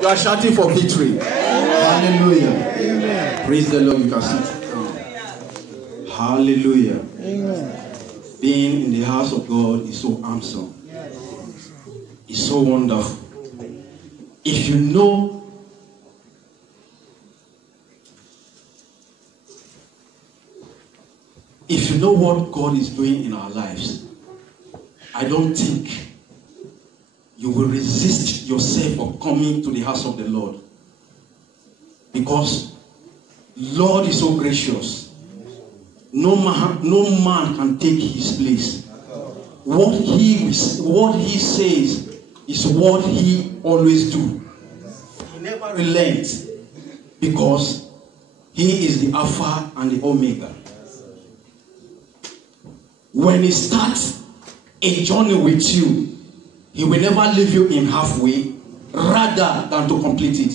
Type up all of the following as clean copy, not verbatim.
You are shouting for victory. Hallelujah. Amen. Praise the Lord. You can sit down. Hallelujah. Amen. Being in the house of God is so awesome. It's so wonderful. If you know what God is doing in our lives, I don't think you will resist yourself of coming to the house of the Lord. Because Lord is so gracious. No man can take his place. What he says is what he always do. He never relents, because he is the Alpha and the Omega. When he starts a journey with you, he will never leave you in halfway, rather than to complete it.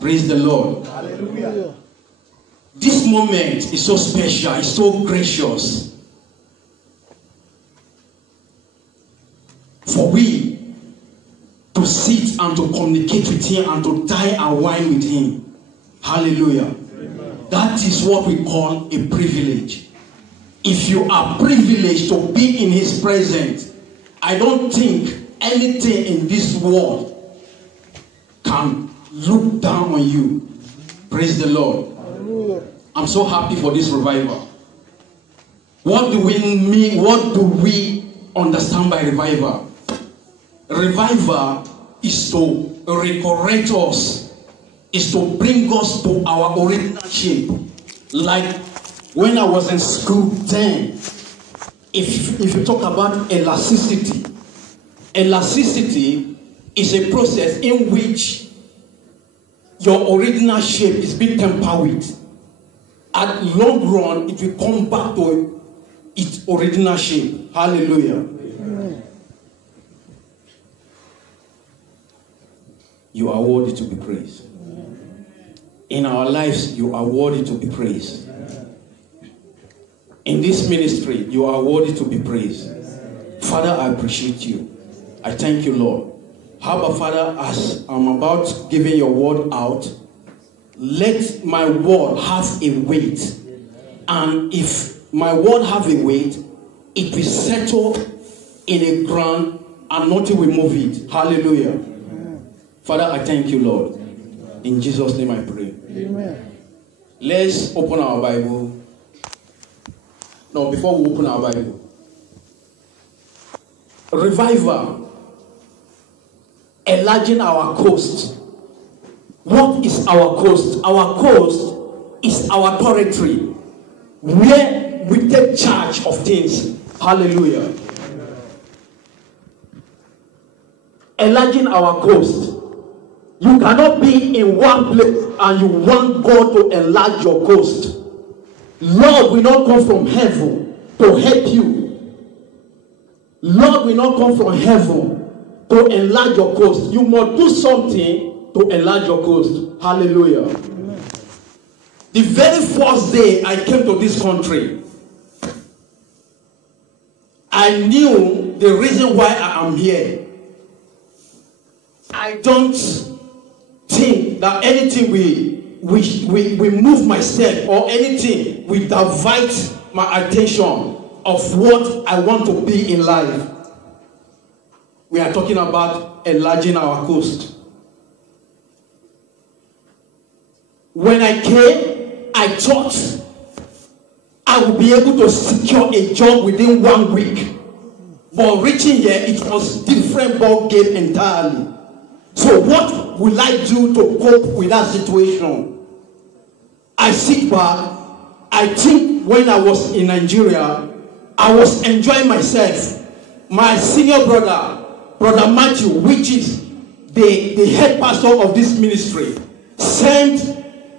Praise the Lord. Hallelujah. This moment is so special, it's so gracious. For we to sit and to communicate with him and to dine and wine with him. Hallelujah. Amen. That is what we call a privilege. If you are privileged to be in his presence, I don't think anything in this world can look down on you. Praise the Lord. Hallelujah. I'm so happy for this revival. What do we mean? What do we understand by revival? Revival is to recorrect us, is to bring us to our original shape. Like when I was in school then, if you talk about elasticity is a process in which your original shape is being tampered with. At long run, it will come back to its original shape. Hallelujah. Amen. You are worthy to be praised. In our lives, you are worthy to be praised. In this ministry, you are worthy to be praised. Father, I appreciate you. I thank you, Lord. How about, Father, as I'm about giving your word out, let my word have a weight. And if my word have a weight, it will settle in a ground and nothing will move it. Hallelujah. Father, I thank you, Lord. In Jesus' name I pray. Amen. Let's open our Bible. No, before we open our Bible. Revival. Enlarging our coast. What is our coast? Our coast is our territory, where we take charge of things. Hallelujah. Enlarging our coast. You cannot be in one place and you want God to enlarge your coast. Lord will not come from heaven to help you. Lord will not come from heaven to enlarge your coast. You must do something to enlarge your coast. Hallelujah. Amen. The very first day I came to this country, I knew the reason why I am here. I don't think that anything we move myself or anything will divert my attention of what I want to be in life. We are talking about enlarging our coast. When I came, I thought I would be able to secure a job within 1 week. But reaching here, it was different ball game entirely. So what will I do to cope with that situation? I sit back. I think when I was in Nigeria, I was enjoying myself. My senior brother, Brother Matthew, which is the head pastor of this ministry, sent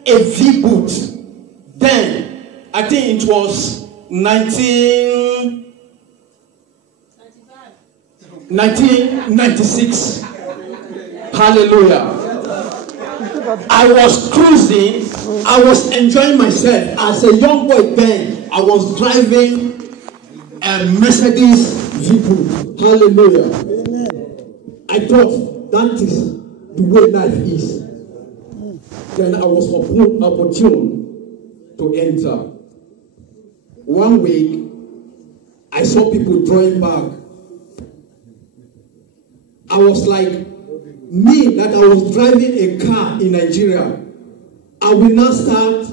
a V-boot. Then, I think it was 1996. Hallelujah. I was cruising. I was enjoying myself. As a young boy then, I was driving a Mercedes V-boot. Hallelujah. Amen. I thought that is the way life is. Then I was opportune to enter. One week, I saw people drawing back. I was like, me, that I was driving a car in Nigeria. I will now start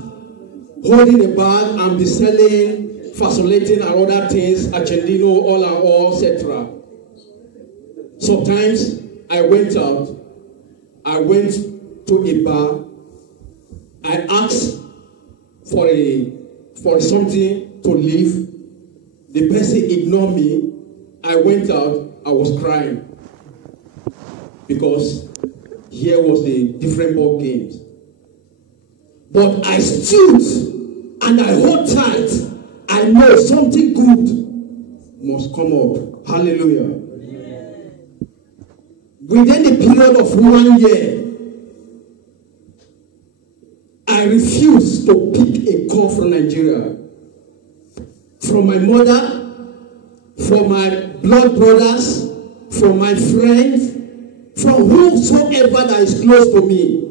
holding a bag and be selling fasolating and other things, Achendino, all, etc. Sometimes I went out, I went to a bar, I asked for something to leave. The person ignored me. I went out, I was crying because here was the different ball games. But I stood and I hold tight. I know something good must come up. Hallelujah. Within the period of 1 year, I refused to pick a call from Nigeria. From my mother, from my blood brothers, from my friends, from whosoever that is close to me,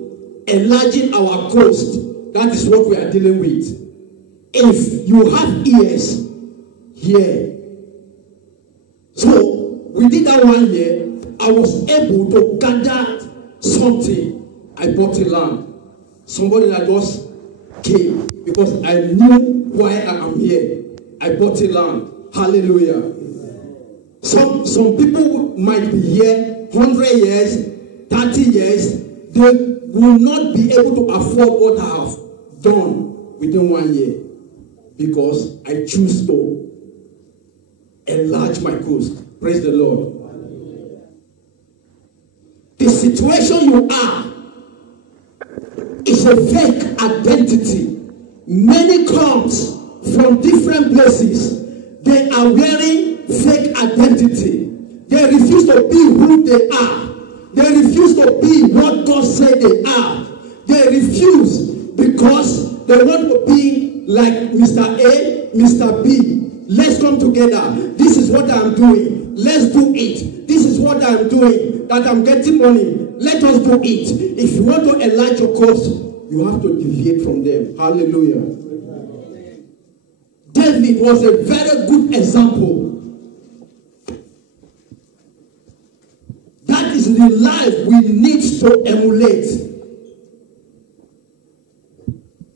enlarging our coast. That is what we are dealing with. If you have ears, hear. So, within that 1 year, I was able to gather something. I bought a land. Somebody that just came because I knew why I am here. I bought a land. Hallelujah. Some people might be here 100 years, 30 years. They will not be able to afford what I have done within 1 year because I choose to enlarge my coast. Praise the Lord. The situation you are is a fake identity. Many comes from different places. They are wearing fake identity. They refuse to be who they are. They refuse to be what God said they are. They refuse because they want to be like Mr. A, Mr. B. Let's come together. This is what I'm doing. Let's do it. This is what I'm doing. That I'm getting money. Let us do it. If you want to enlarge your course, you have to deviate from them. Hallelujah. David was a very good example. That is the life we need to emulate.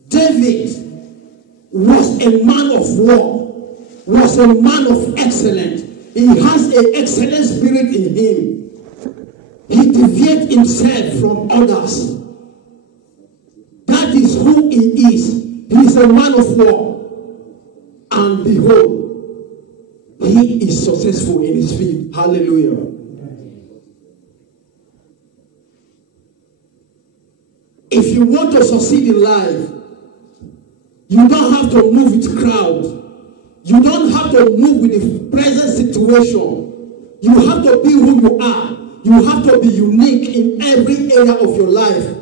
David was a man of war, was a man of excellence. He has an excellent spirit in him. He deviates himself from others. That is who he is. He is a man of war. And behold, he is successful in his field. Hallelujah. If you want to succeed in life, you don't have to move with crowd. You don't have to move with the present situation. You have to be who you are. You have to be unique in every area of your life.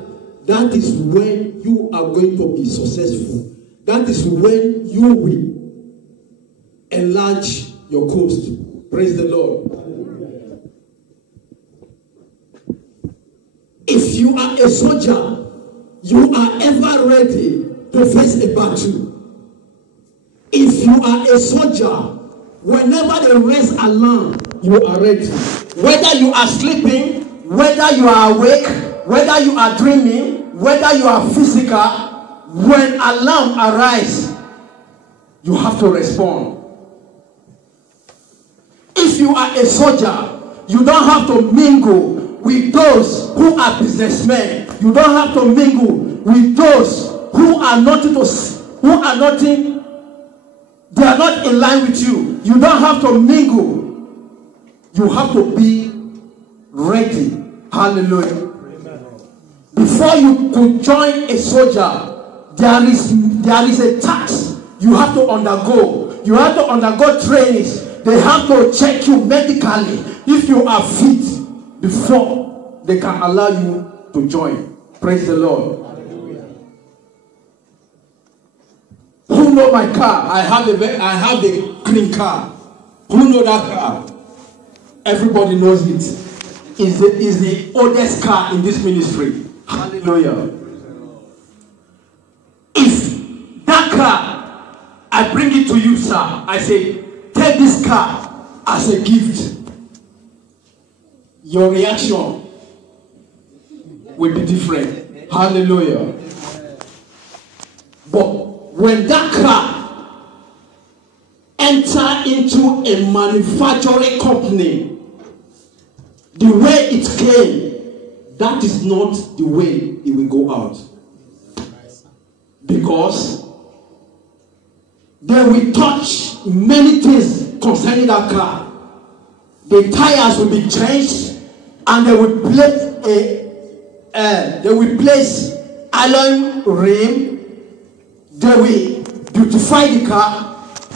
That is when you are going to be successful. That is when you will enlarge your coast. Praise the Lord. If you are a soldier, you are ever ready to face a battle. If you are a soldier, whenever the raise alarm, you are ready. Whether you are sleeping, whether you are awake, whether you are dreaming, whether you are physical, when alarm arises, you have to respond. If you are a soldier, you don't have to mingle with those who are businessmen. You don't have to mingle with those who are nothing, they are not in line with you. You don't have to mingle. You have to be ready. Hallelujah. Before you could join a soldier, there is a task you have to undergo. You have to undergo trainings. They have to check you medically if you are fit before they can allow you to join. Praise the Lord. Who know my car? I have a green car. Who know that car? Everybody knows it. is the oldest car in this ministry. Hallelujah. If that car, I bring it to you, sir, I say, take this car as a gift, your reaction will be different. Hallelujah. But when that car enter into a manufacturing company, the way it came, that is not the way it will go out. Because they will touch many things concerning that car. The tires will be changed, and they will place alloy rim. They will beautify the car.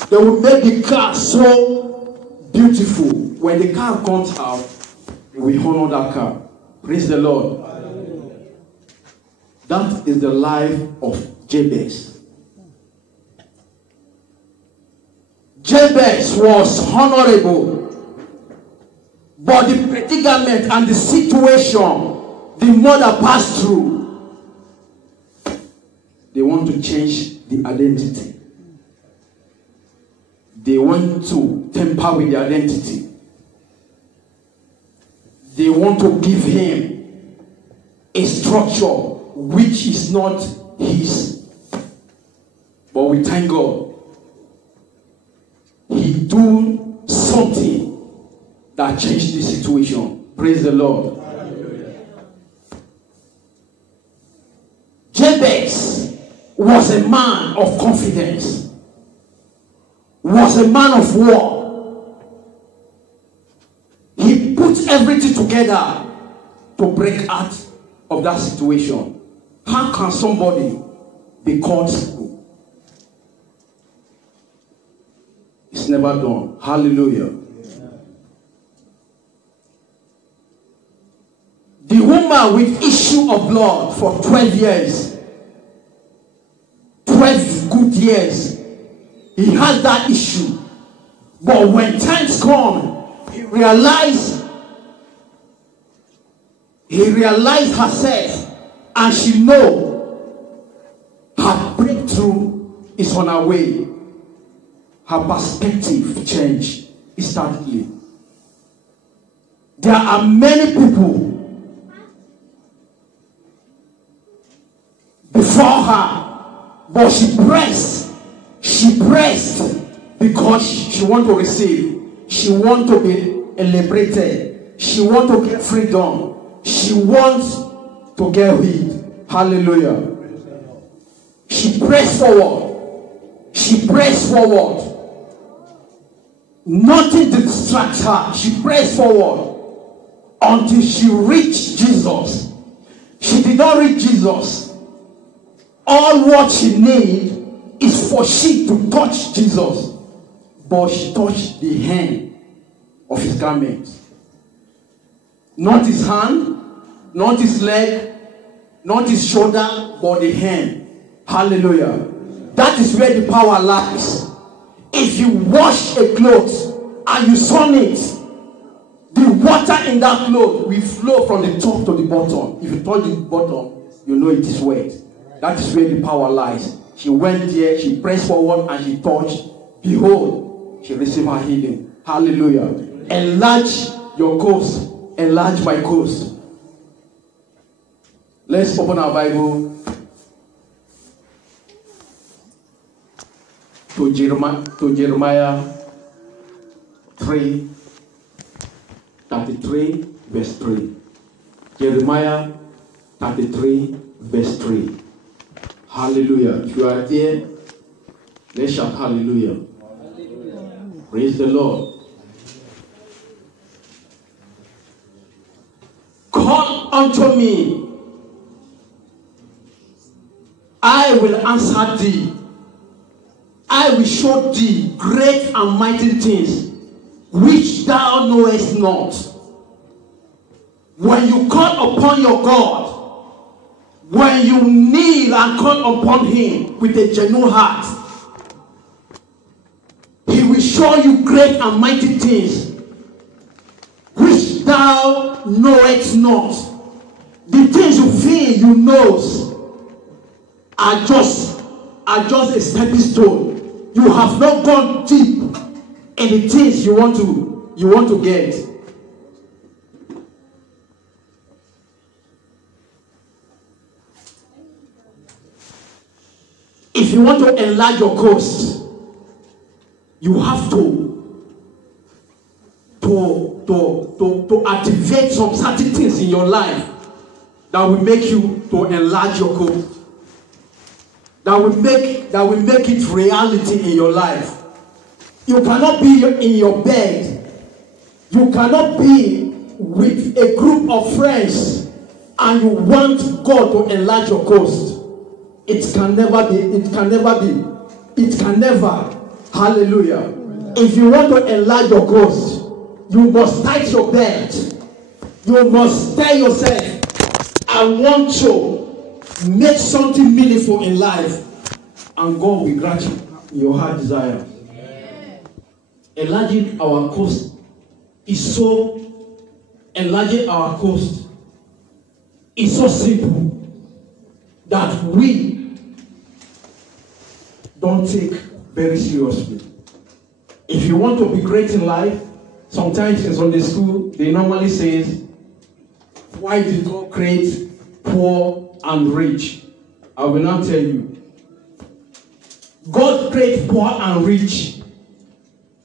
They will make the car so beautiful. When the car comes out, we honor that car. Praise the Lord. That is the life of Jabez. Jabez was honorable, but the predicament and the situation the mother passed through, they want to change the identity. They want to tamper with the identity. They want to give him a structure which is not his. But we thank God, he do something that changed the situation. Praise the Lord. Jabez was a man of confidence, was a man of war. He put everything together to break out of that situation. How can somebody be called simple? It's never done. Hallelujah. The woman with issue of blood for 12 years, 12 good years, he had that issue. But when times come, he realized herself, and she know her breakthrough is on her way. Her perspective changed instantly. There are many people before her, but she pressed because she want to receive. She want to be liberated. She want to get freedom. She wants to get healed. Hallelujah. She pressed forward. She pressed forward. Nothing distracts her. She pressed forward until she reached Jesus. She did not reach Jesus. All what she needs is for she to touch Jesus. But she touched the hem of his garment. Not his hand, not his leg, not his shoulder, but the hem. Hallelujah. That is where the power lies. If you wash a cloth and you sun it, the water in that cloth will flow from the top to the bottom. If you touch the bottom, you know it is wet. That is where the power lies. She went there, she pressed forward, and she touched. Behold, she received her healing. Hallelujah. Enlarge your coast. Enlarge my coast. Let's open our Bible to Jeremiah 3:33, verse 3. Jeremiah 33, verse 3. Hallelujah. If you are there, let's shout hallelujah. Hallelujah. Praise the Lord. Call unto me, I will answer thee. I will show thee great and mighty things which thou knowest not. When you call upon your God, when you kneel and call upon him with a genuine heart, he will show you great and mighty things which which thou knowest not. The things you feel you know are just a stepping stone. You have not gone deep in the things you want to get. If you want to enlarge your coast, you have to activate some certain things in your life that will make you to enlarge your coast. That will make it reality in your life. You cannot be in your bed. You cannot be with a group of friends and you want God to enlarge your coast. It can never be. It can never be. It can never. Hallelujah. If you want to enlarge your coast, you must tight your belt. You must tell yourself, I want to make something meaningful in life. And God will grant you your heart desire. Enlarging our coast is so simple that we don't take very seriously. If you want to be great in life, sometimes in Sunday school, they normally say, why did God create poor and rich? I will now tell you. God created poor and rich,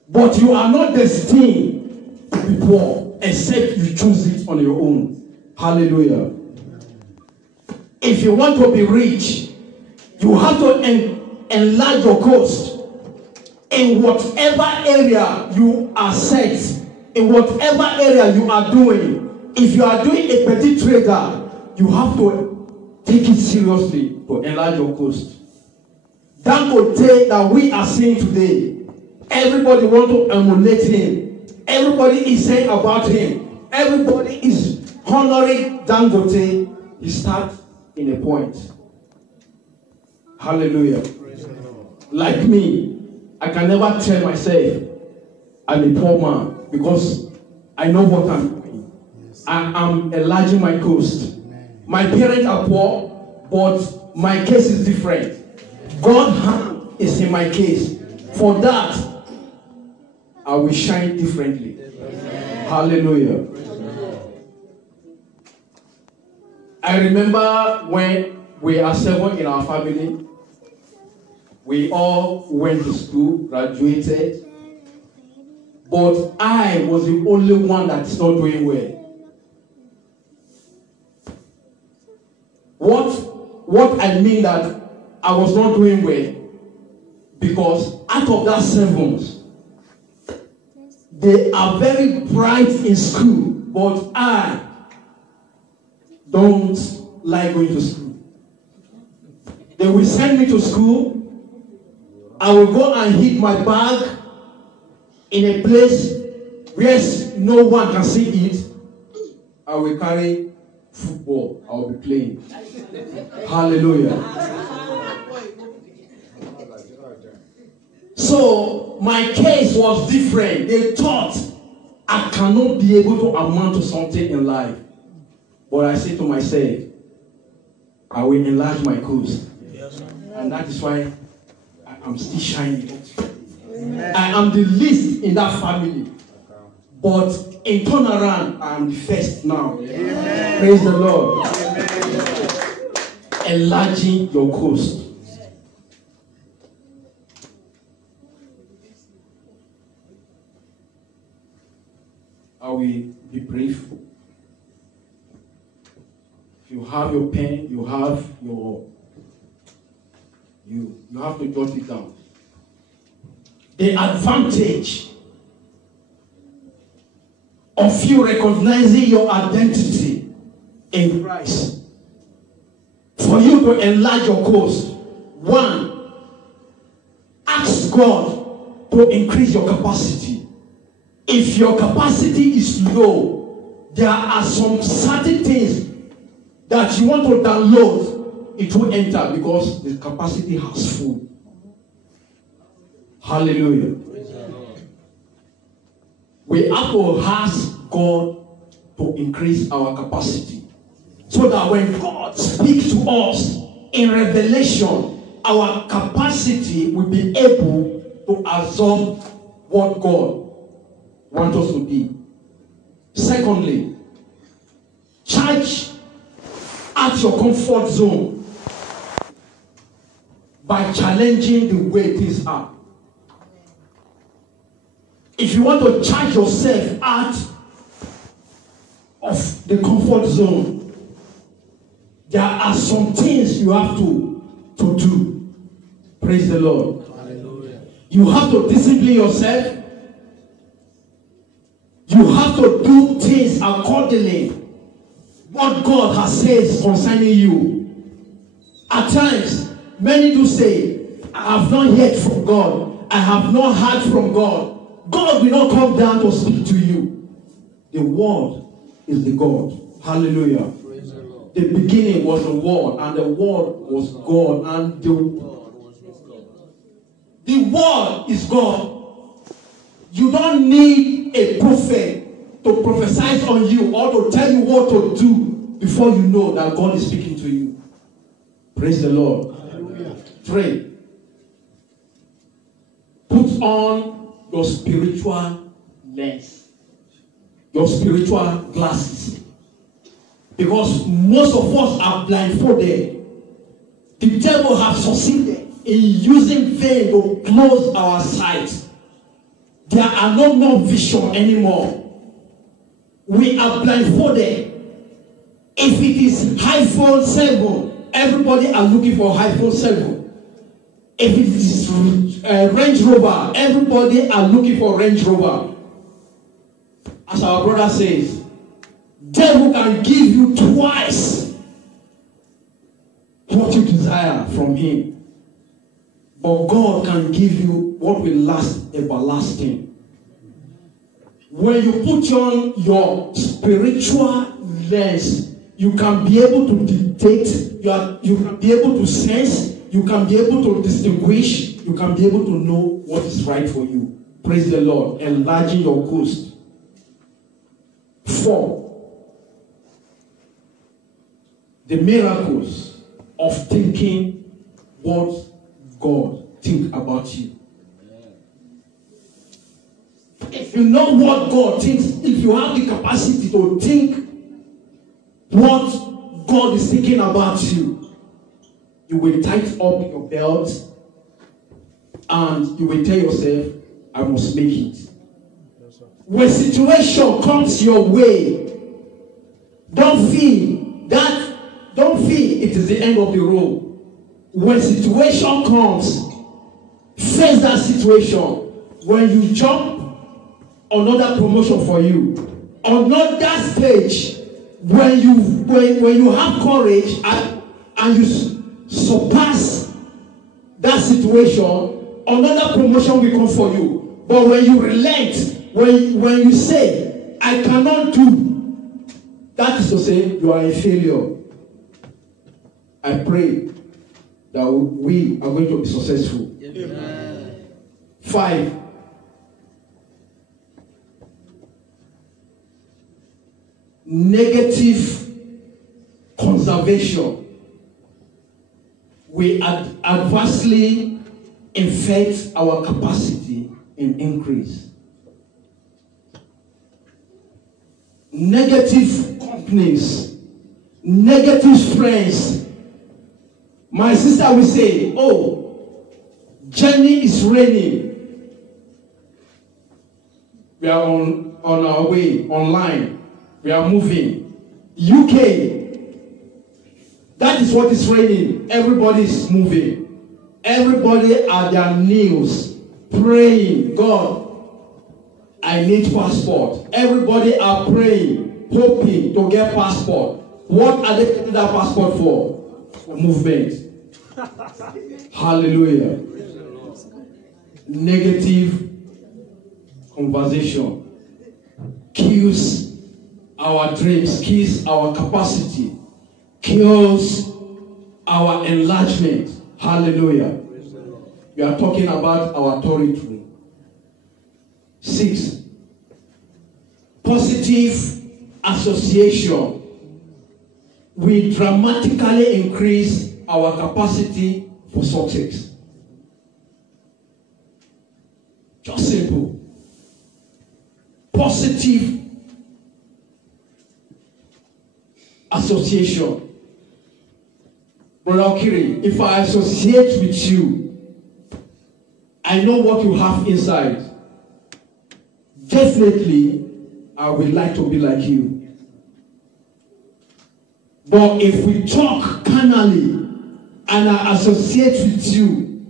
but you are not destined to be poor except you choose it on your own. Hallelujah. If you want to be rich, you have to enlarge your coast in whatever area you are set, in whatever area you are doing. If you are doing a petty trader, you have to take it seriously to enlarge your coast. Dangote that we are seeing today, everybody want to emulate him. Everybody is saying about him. Everybody is honoring Dangote. He starts in a point. Hallelujah. Like me, I can never tell myself I'm a poor man because I know what I'm doing. I am enlarging my coast. My parents are poor, but my case is different. God's hand is in my case. For that, I will shine differently. Hallelujah. I remember when we are 7 in our family, we all went to school, graduated, but I was the only one that is not doing well. What I mean that I was not doing well, because out of that 7, they are very bright in school, but I don't like going to school. They will send me to school. I will go and hid my bag in a place where no one can see it. I will carry football. I will be playing. Hallelujah. So my case was different. They thought I cannot be able to amount to something in life. But I said to myself, I will enlarge my coast. And that is why I'm still shining. I am the least in that family. But in turnaround, I am the first now. Amen. Praise the Lord. Amen. Enlarging your coast. I will be brief. If you have your pen, you have to jot it down. The advantage of you recognizing your identity in Christ. For you to enlarge your coast. 1, ask God to increase your capacity. If your capacity is low, there are some certain things that you want to download, it will enter because the capacity has full. Hallelujah. We have to ask God to increase our capacity. So that when God speaks to us in revelation, our capacity will be able to absorb what God wants us to be. Secondly, charge at your comfort zone by challenging the way things are. If you want to charge yourself out of the comfort zone, there are some things you have to do. Praise the Lord. Hallelujah. You have to discipline yourself. You have to do things accordingly. What God has said concerning you. At times, many do say, I have not heard from God. I have not heard from God. God will not come down to speak to you. The Word is the God. Hallelujah. The beginning was the Word, and the Word was God, and the Word is God. You don't need a prophet to prophesy on you or to tell you what to do before you know that God is speaking to you. Praise the Lord. Hallelujah. 3. Put on your spiritual lens, your spiritual glasses. Because most of us are blindfolded. The devil has succeeded in using vein to close our sight. There are no more vision anymore. We are blindfolded. If it is iPhone 7, everybody are looking for iPhone 7. If it is Range Rover, everybody are looking for Range Rover. As our brother says, devil can give you twice what you desire from him. But God can give you what will last everlasting. When you put on your spiritual lens, you can be able to dictate, you can be able to sense, you can be able to distinguish, you can be able to know what is right for you. Praise the Lord. Enlarging your coast. 4. The miracles of thinking what God thinks about you. If you know what God thinks, if you have the capacity to think what God is thinking about you, you will tighten up your belt and you will tell yourself, I must make it. When situation comes your way, don't feel it is the end of the road. When situation comes, face that situation. When you jump, another promotion for you. Another stage, when you have courage and you surpass that situation, another promotion will come for you. But when you relent, when you say, I cannot do, that is to say, you are a failure. I pray that we are going to be successful. Amen. 5. Negative conservation will adversely affect our capacity in increase. Negative companies, negative friends. My sister will say, oh, Jenny is raining. We are on our way, online. We are moving. UK. That is what is raining. Everybody is moving. Everybody at their knees praying, God, I need passport. Everybody are praying, hoping to get passport. What are they getting that passport for? Movement. Hallelujah. Negative conversation kills our dreams, kills our capacity, kills our enlargement. Hallelujah. We are talking about our territory. 6. Positive association will dramatically increase our capacity for success. Just simple. Positive association. Brother Kiri, if I associate with you, I know what you have inside. Definitely, I would like to be like you. But if we talk carnally and I associate with you,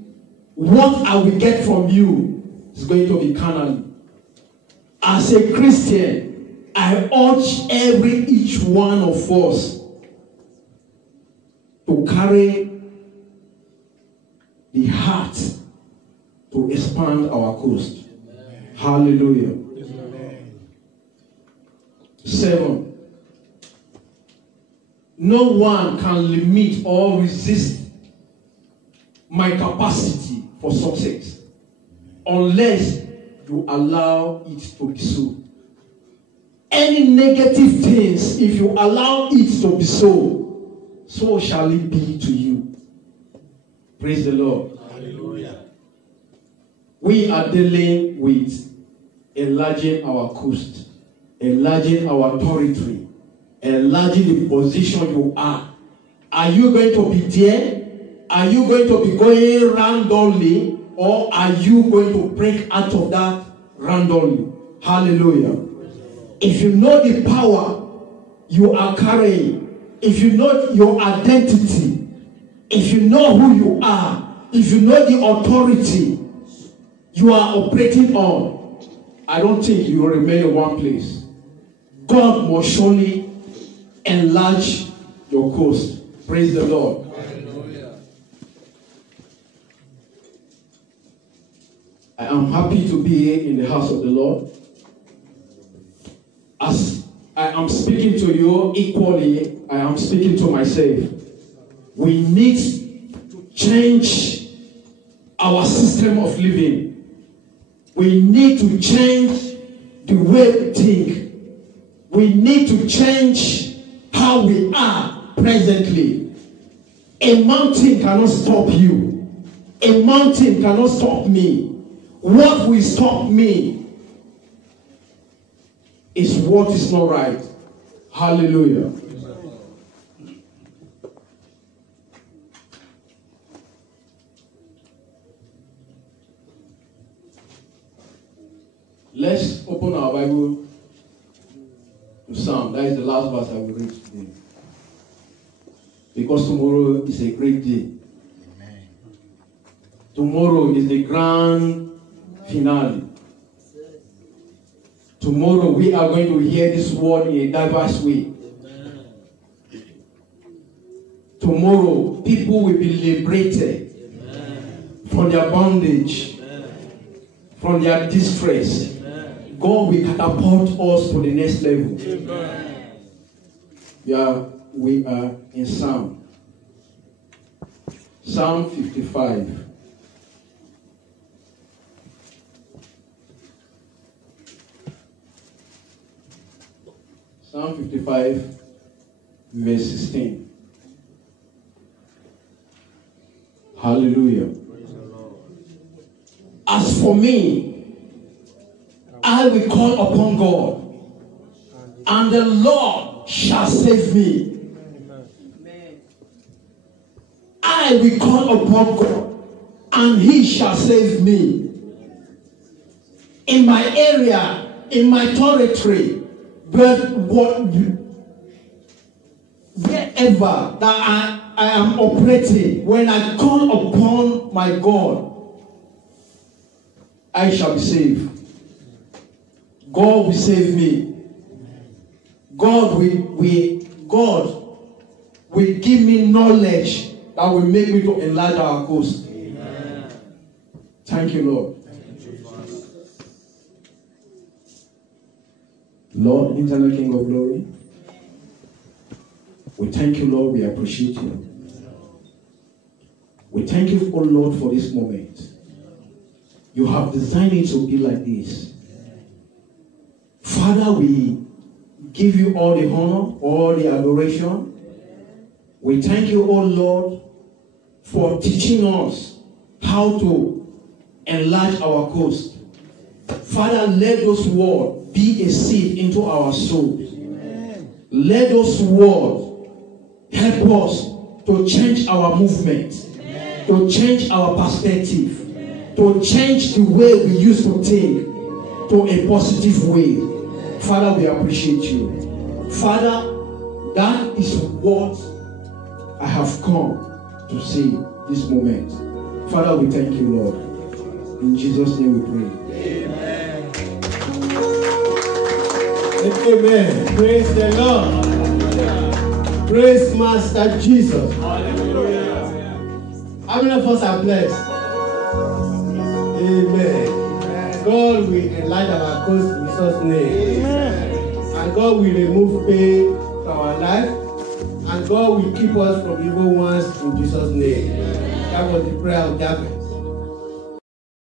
what I will get from you is going to be carnally. As a Christian, I urge each one of us to carry the heart to expand our coast. Amen. Hallelujah. Amen. 7. No one can limit or resist my capacity for success unless you allow it to be so. Any negative things, if you allow it to be so, so shall it be to you. Praise the Lord. Hallelujah. We are dealing with enlarging our coast, enlarging our territory, enlarging the position you are. Are you going to be there? Are you going to be going randomly, or are you going to break out of that randomly? Hallelujah. If you know the power you are carrying, if you know your identity, if you know who you are, if you know the authority you are operating on, I don't think you will remain in one place. God will surely enlarge your coast. Praise the Lord. Hallelujah. I am happy to be here in the house of the Lord. As I am speaking to you equally, I am speaking to myself. We need to change our system of living. We need to change the way we think. We need to change how we are presently. A mountain cannot stop you. A mountain cannot stop me. What will stop me is what is not right. Hallelujah. Let's open our Bible to Psalm. That is the last verse I will read today. Because tomorrow is a great day. Amen. Tomorrow is the grand finale. Tomorrow we are going to hear this word in a diverse way. Amen. Tomorrow people will be liberated. Amen. From their bondage. Amen. From their distress. Amen. God will catapult us to the next level. Amen. We are in Psalm 55. Psalm 55, verse 16. Hallelujah. As for me, I will call upon God, and the Lord shall save me. I will call upon God, and He shall save me. In my area, in my territory, but wherever that I am operating, when I call upon my God, I shall be saved. God will save me. God will give me knowledge that will make me to enlarge our coast. Amen. Thank you, Lord. Lord, eternal King of glory, we thank you, Lord. We appreciate you. We thank you, oh Lord, for this moment. You have designed it to be like this. Father, we give you all the honor, all the adoration. We thank you, O Lord, for teaching us how to enlarge our coast. Father, let those words be a seed into our souls. Let those words help us to change our movement, to change our perspective, to change the way we used to think to a positive way. Father, we appreciate you. Father, that is what I have come to say this moment. Father, we thank you, Lord. In Jesus' name we pray. Amen. Amen. Praise the Lord. Praise Master Jesus. Hallelujah. How many of us are blessed? Amen. God will enlarge our coast in Jesus' name. Amen. And God will remove pain from our life. And God will keep us from evil ones in Jesus' name. That was the prayer of Jabez.